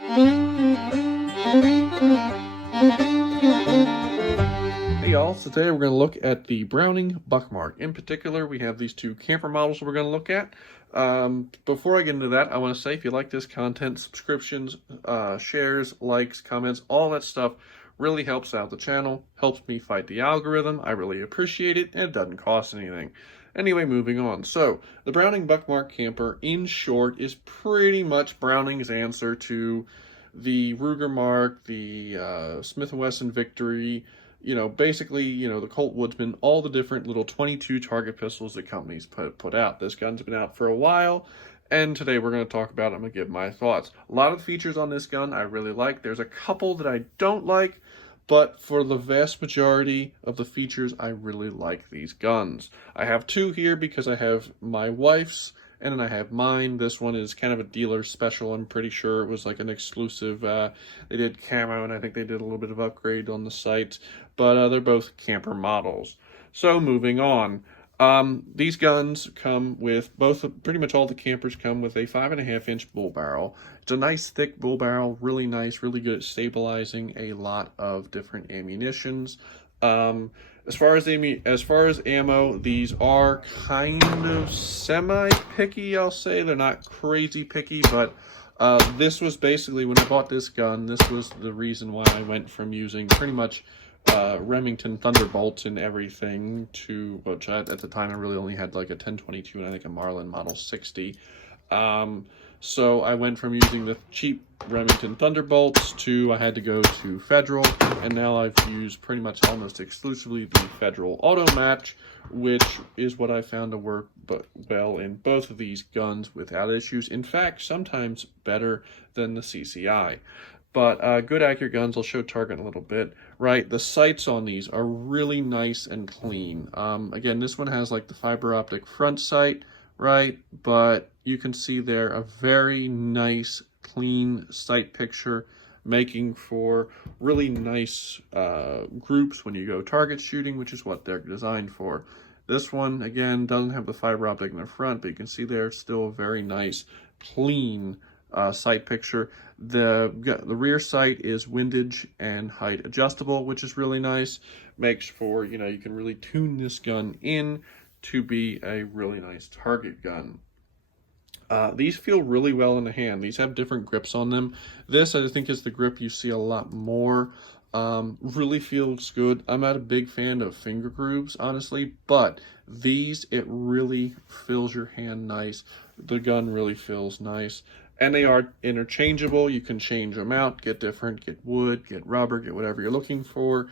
Hey y'all, so today we're going to look at the Browning Buckmark. In particular, we have these two camper models we're going to look at. Before I get into that, I want to say if you like this content, subscriptions, shares, likes, comments, all that stuff really helps out the channel, helps me fight the algorithm. I really appreciate it, and it doesn't cost anything. Anyway, moving on. So, the Browning Buckmark camper, in short, is pretty much Browning's answer to the Ruger Mark, the Smith & Wesson Victory, basically, the Colt Woodsman, all the different little 22 target pistols that companies put out. This gun's been out for a while, and today we're going to talk about it. I'm going to give my thoughts. A lot of the features on this gun I really like. There's a couple that I don't like, but for the vast majority of the features, I really like these guns. I have two here because I have my wife's, and then I have mine. This one is kind of a dealer special. I'm pretty sure it was like an exclusive. They did camo, and I think they did a little bit of upgrade on the site. But they're both camper models. So moving on. These guns come with pretty much all the campers come with a 5.5-inch bull barrel. It's a nice thick bull barrel, really nice, really good at stabilizing a lot of different ammunitions. As far as ammo, these are kind of semi-picky, I'll say. They're not crazy picky, but this was basically, when I bought this gun, this was the reason why I went from using pretty much Remington Thunderbolts and everything to, which at the time I really only had like a 1022 and I think a Marlin Model 60. So I went from using the cheap Remington Thunderbolts to I had to go to Federal, and now I've used pretty much almost exclusively the Federal Auto Match, which is what I found to work well in both of these guns without issues. In fact, sometimes better than the CCI. But good accurate guns, I'll show target in a little bit, right? The sights on these are really nice and clean. Again, this one has like the fiber optic front sight, right? But you can see there a very nice, clean sight picture, making for really nice groups when you go target shooting, which is what they're designed for. This one, again, doesn't have the fiber optic in the front, but you can see there it's still a very nice, clean sight picture. The rear sight is windage and height adjustable, which is really nice. Makes for, you can really tune this gun in to be a really nice target gun. These feel really well in the hand. These have different grips on them. This, I think, is the grip you see a lot more. Really feels good. I'm not a big fan of finger grooves, honestly, but these, it really fills your hand nice. The gun really feels nice. And they are interchangeable. You can change them out, get different, get wood, get rubber, get whatever you're looking for.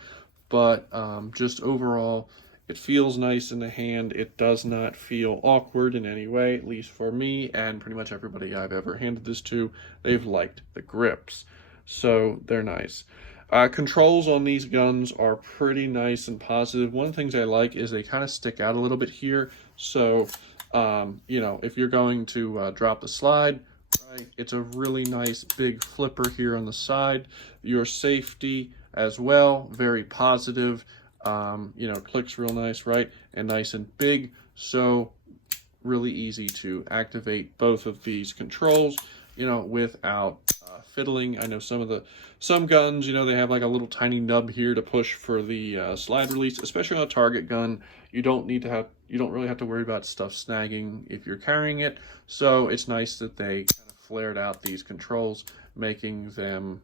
But just overall, it feels nice in the hand. It does not feel awkward in any way, at least for me and pretty much everybody I've ever handed this to. They've liked the grips, so they're nice. Controls on these guns are pretty nice and positive. One of the things I like is they kind of stick out a little bit here. So, if you're going to drop the slide, right, it's a really nice big flipper here on the side. Your safety as well, very positive. Clicks real nice, right? And nice and big. So really easy to activate both of these controls, without fiddling. I know some guns, they have like a little tiny nub here to push for the slide release, especially on a target gun. You don't really have to worry about stuff snagging if you're carrying it. So it's nice that they kind of flared out these controls, making them,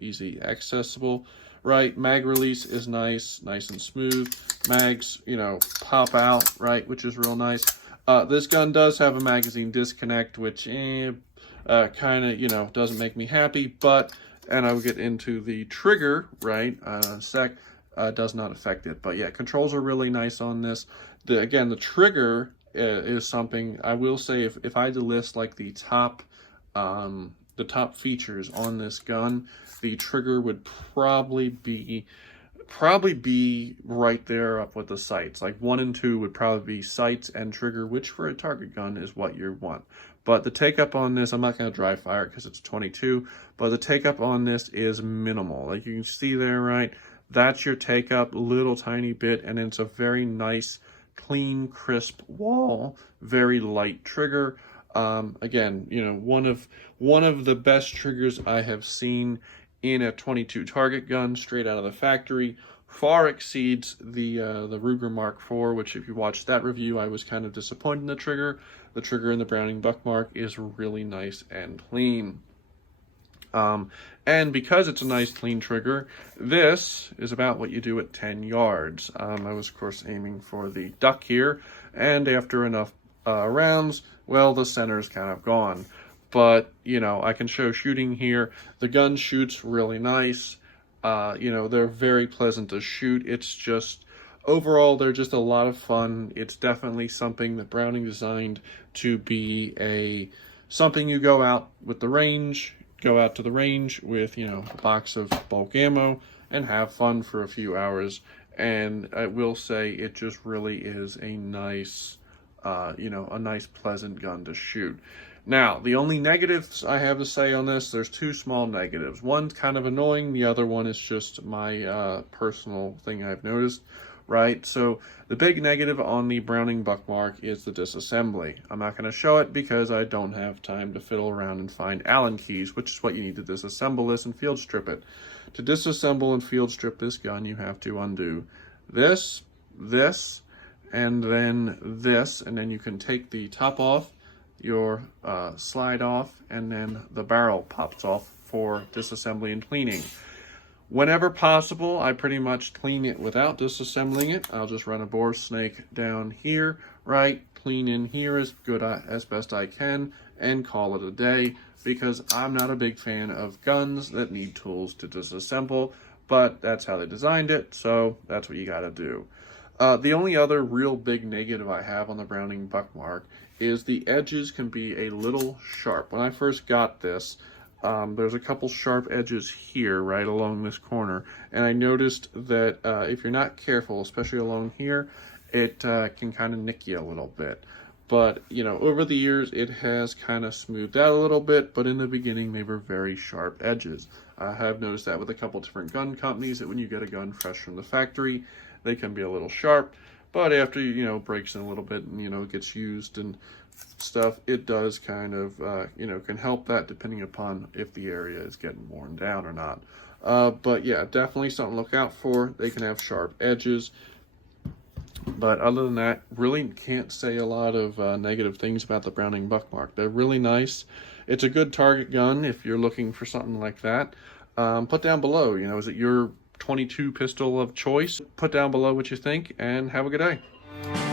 easy accessible. Right, mag release is nice and smooth. Mags, pop out, right, which is real nice. This gun does have a magazine disconnect, which kind of, doesn't make me happy, and I will get into the trigger, right, does not affect it. But yeah, controls are really nice on this. The trigger is something I will say, if I had to list like the top features on this gun, the trigger would probably be right there up with the sights. Like 1 and 2 would probably be sights and trigger, which for a target gun is what you want. But the take up on this, I'm not going to dry fire it because it's 22, but the take up on this is minimal. Like you can see there, right? That's your take up, little tiny bit, and it's a very nice, clean, crisp wall, very light trigger. Again, you know, one of the best triggers I have seen in a 22 target gun straight out of the factory. Far exceeds the Ruger Mark IV, which if you watched that review, I was kind of disappointed in the trigger. The trigger in the Browning Buckmark is really nice and clean. And because it's a nice clean trigger, this is about what you do at 10 yards. I was, of course, aiming for the duck here, and after enough rounds, well, the center's kind of gone. But, you know, I can show shooting here. The gun shoots really nice. You know, they're very pleasant to shoot. It's just, overall, they're just a lot of fun. It's definitely something that Browning designed to be something you go out with the range, go out to the range with, you know, a box of bulk ammo and have fun for a few hours. And I will say it just really is a nice, you know, a nice pleasant gun to shoot. Now, the only negatives I have to say on this, there's two small negatives. One's kind of annoying, the other one is just my personal thing I've noticed, right? So the big negative on the Browning Buckmark is the disassembly. I'm not going to show it because I don't have time to fiddle around and find Allen keys, which is what you need to disassemble this and field strip it. To disassemble and field strip this gun, you have to undo this, this, and then this, and then you can take the top off, your slide off, and then the barrel pops off for disassembly and cleaning. Whenever possible, I pretty much clean it without disassembling it. I'll just run a bore snake down here, right, clean in here as good as best I can, and call it a day, because I'm not a big fan of guns that need tools to disassemble, but that's how they designed it, so that's what you gotta do. The only other real big negative I have on the Browning Buckmark is the edges can be a little sharp. When I first got this, there's a couple sharp edges here, right along this corner, and I noticed that if you're not careful, especially along here, it can kind of nick you a little bit. But, you know, over the years, it has kind of smoothed out a little bit, but in the beginning, they were very sharp edges. I have noticed that with a couple different gun companies, that when you get a gun fresh from the factory, they can be a little sharp, but after, you know, breaks in a little bit and, you know, gets used and stuff, it does kind of, you know, can help that depending upon if the area is getting worn down or not. But yeah, definitely something to look out for. They can have sharp edges. But other than that, really can't say a lot of negative things about the Browning Buckmark. They're really nice. It's a good target gun if you're looking for something like that. Put down below, you know, is it your 22 pistol of choice? Put down below what you think, and have a good day.